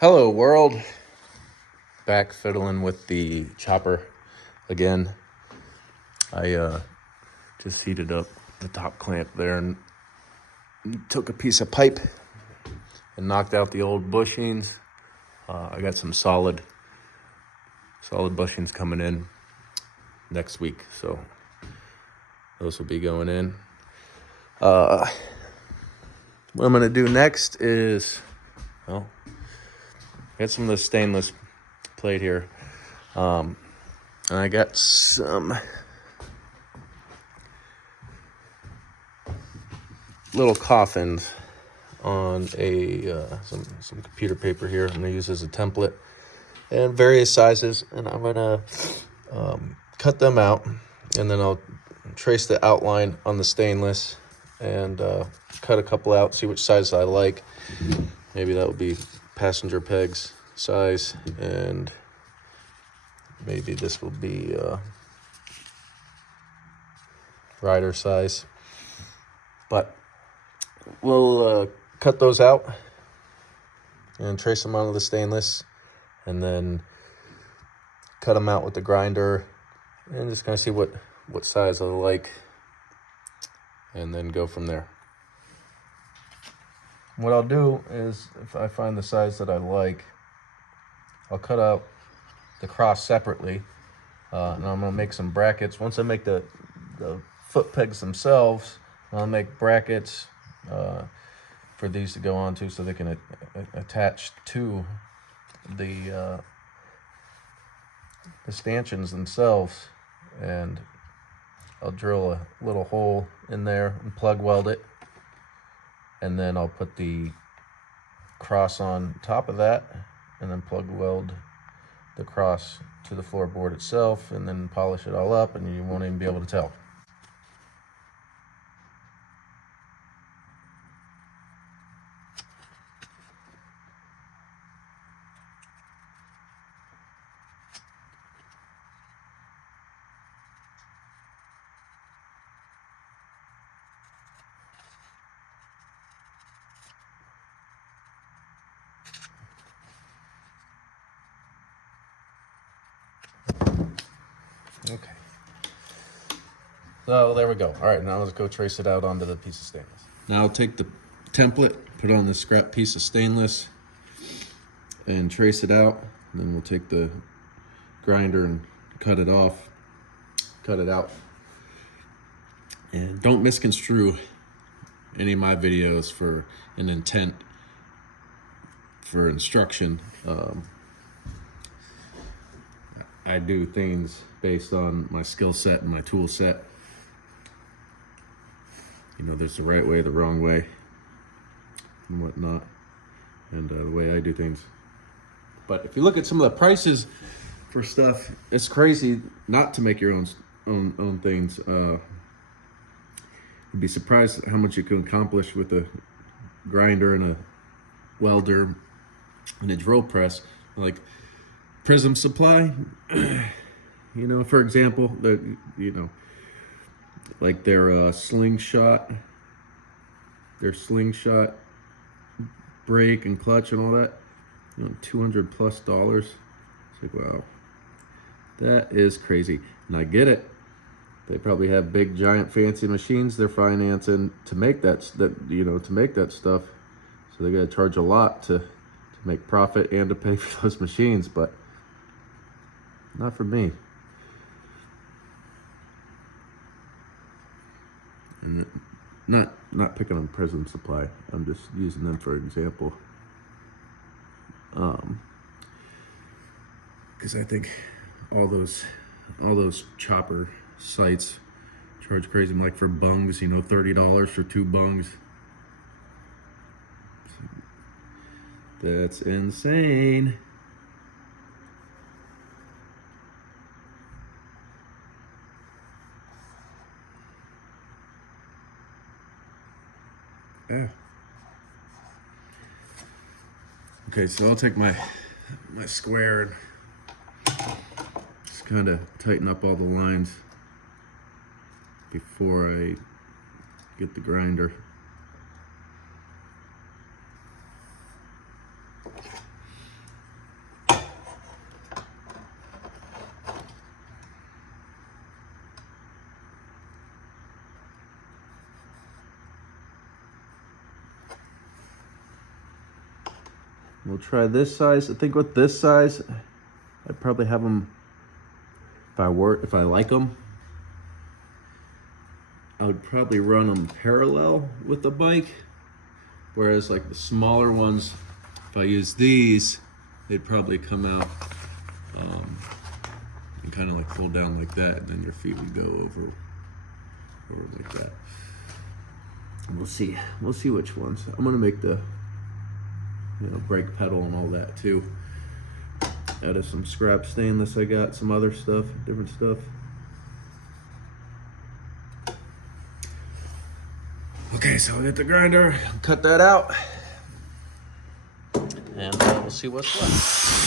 Hello world, back fiddling with the chopper again. I just heated up the top clamp there and took a piece of pipe and knocked out the old bushings. I got some solid bushings coming in next week, so those will be going in. What I'm gonna do next is, well, I got some of the stainless plate here. And I got some little coffins on some computer paper here. I'm gonna use as a template and various sizes, and I'm gonna cut them out, and then I'll trace the outline on the stainless and cut a couple out, see which size I like. Maybe that will be passenger pegs size, and maybe this will be rider size. But we'll cut those out and trace them onto the stainless, and then cut them out with the grinder and just kind of see what size I like, and then go from there. What I'll do is, if I find the size that I like, I'll cut out the cross separately, and I'm gonna make some brackets. Once I make the foot pegs themselves, I'll make brackets for these to go onto, so they can attach to the stanchions themselves. And I'll drill a little hole in there and plug weld it, and then I'll put the cross on top of that, and then plug weld the cross to the floorboard itself, and then polish it all up, and you won't even be able to tell. Okay, so there we go. All right, now let's go trace it out onto the piece of stainless. Now I'll take the template, put on this scrap piece of stainless, and trace it out. And then we'll take the grinder and cut it out. And don't misconstrue any of my videos for an intent for instruction. I do things based on my skill set and my tool set. You know, there's the right way, the wrong way, and whatnot, and the way I do things. But if you look at some of the prices for stuff, it's crazy not to make your own things. You'd be surprised at how much you can accomplish with a grinder and a welder and a drill press. Like Prism Supply, you know, for example, like their slingshot brake and clutch and all that, you know, $200+. It's like, wow, that is crazy. And I get it. They probably have big, giant, fancy machines they're financing to make to make that stuff. So they got to charge a lot to make profit and to pay for those machines, but not for me. And not picking on Prism Supply. I'm just using them for example. Because I think all those chopper sites charge crazy, like for bungs, you know, $30 for 2 bungs. That's insane. Yeah. Okay, so I'll take my square and just kind of tighten up all the lines before I get the grinder. We'll try this size. I think with this size, I'd probably have them, if I like them, I would probably run them parallel with the bike. Whereas like the smaller ones, if I use these, they'd probably come out and kind of like fold down like that, and then your feet would go over like that. And we'll see which ones. I'm gonna make the, brake pedal and all that too. Out of some scrap stainless I got, some other stuff, different stuff. Okay, so I'll get the grinder, cut that out, and we'll see what's left.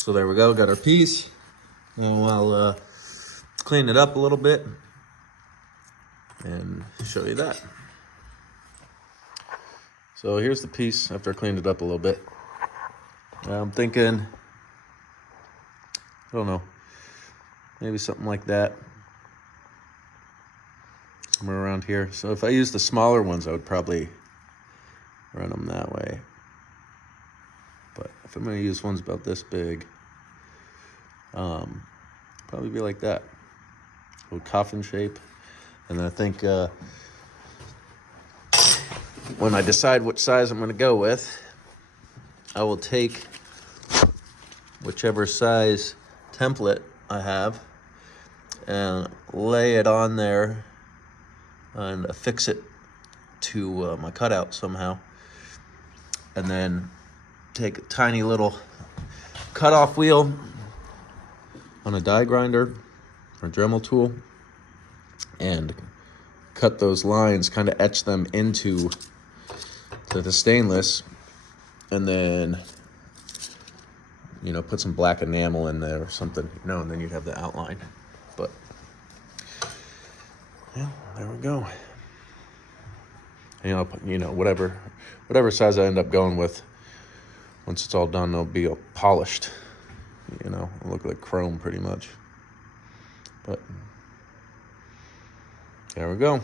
So there we go, got our piece. Now I'll clean it up a little bit and show you that. So here's the piece after I cleaned it up a little bit. I'm thinking, I don't know, maybe something like that. Somewhere around here. So if I use the smaller ones, I would probably run them that way. But if I'm gonna use ones about this big, probably be like that, a little coffin shape. And I think when I decide which size I'm gonna go with, I will take whichever size template I have and lay it on there and affix it to my cutout somehow, and then take a tiny little cutoff wheel on a die grinder or Dremel tool and cut those lines, kind of etch them into the stainless, and then put some black enamel in there or something, and then you'd have the outline. But yeah, there we go. And, whatever size I end up going with, once it's all done, it'll be all polished. It'll look like chrome pretty much. But there we go.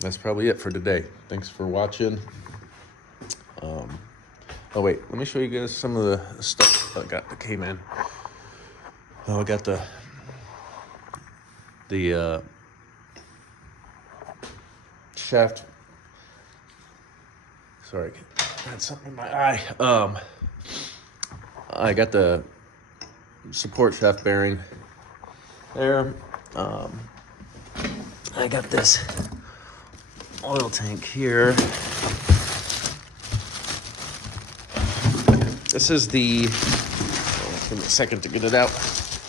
That's probably it for today. Thanks for watching. Oh wait, let me show you guys some of the stuff I got that came in. Oh, I got the shaft. Sorry, I had something in my eye. I got the support shaft bearing there. I got this oil tank here. This is the, give me a second to get it out.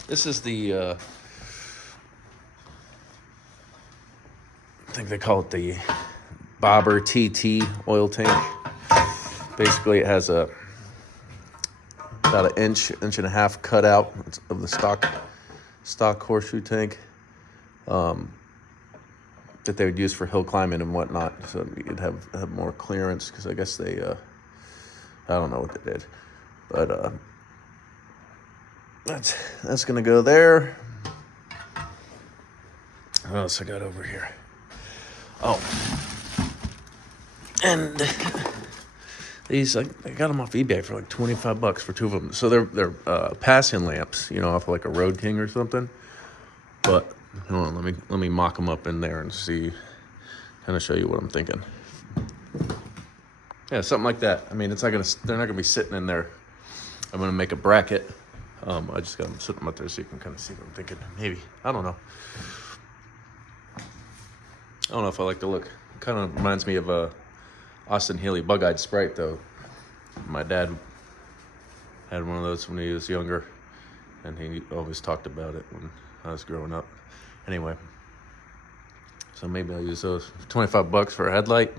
This is the, I think they call it the Bobber TT oil tank. Basically, it has about an inch and a half cut out of the stock horseshoe tank that they would use for hill climbing and whatnot. So you'd have more clearance, because I guess they, I don't know what they did. But that's gonna go there. What else I got over here? Oh, and these, I got them off eBay for like 25 bucks for two of them. So they're passing lamps, off of like a Road King or something. But hold on, let me mock them up in there and see, kind of show you what I'm thinking. Yeah, something like that. I mean, they're not gonna be sitting in there. I'm gonna make a bracket. I just got them sitting up there so you can kind of see what I'm thinking. Maybe, I don't know. I don't know if I like the look. It kind of reminds me of Austin Healy bug-eyed Sprite, though. My dad had one of those when he was younger, and he always talked about it when I was growing up. Anyway, so maybe I'll use those. $25 for a headlight.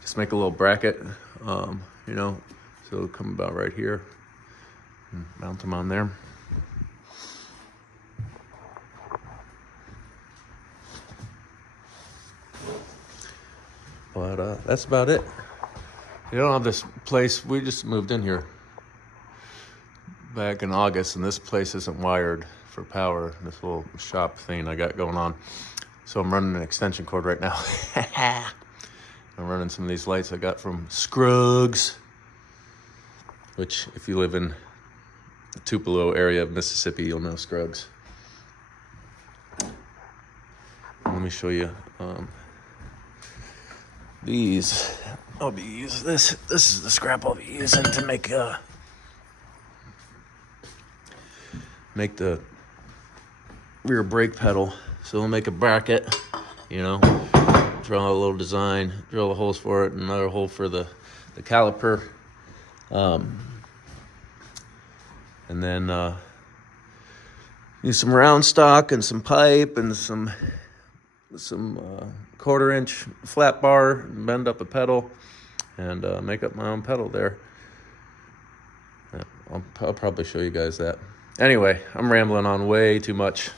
Just make a little bracket, you know, so it'll come about right here. And mount them on there. But that's about it. You don't have this place. We just moved in here back in August, and this place isn't wired for power. This little shop thing I got going on. So I'm running an extension cord right now. I'm running some of these lights I got from Scruggs, which if you live in the Tupelo area of Mississippi, you'll know Scruggs. Let me show you these. I'll be using this. This is the scrap I'll be using to make the rear brake pedal. So we'll make a bracket, you know, draw a little design, drill the holes for it, and another hole for the caliper. And then use some round stock and some pipe and some 1/4-inch flat bar, and bend up a pedal, and make up my own pedal there. I'll probably show you guys that. Anyway, I'm rambling on way too much.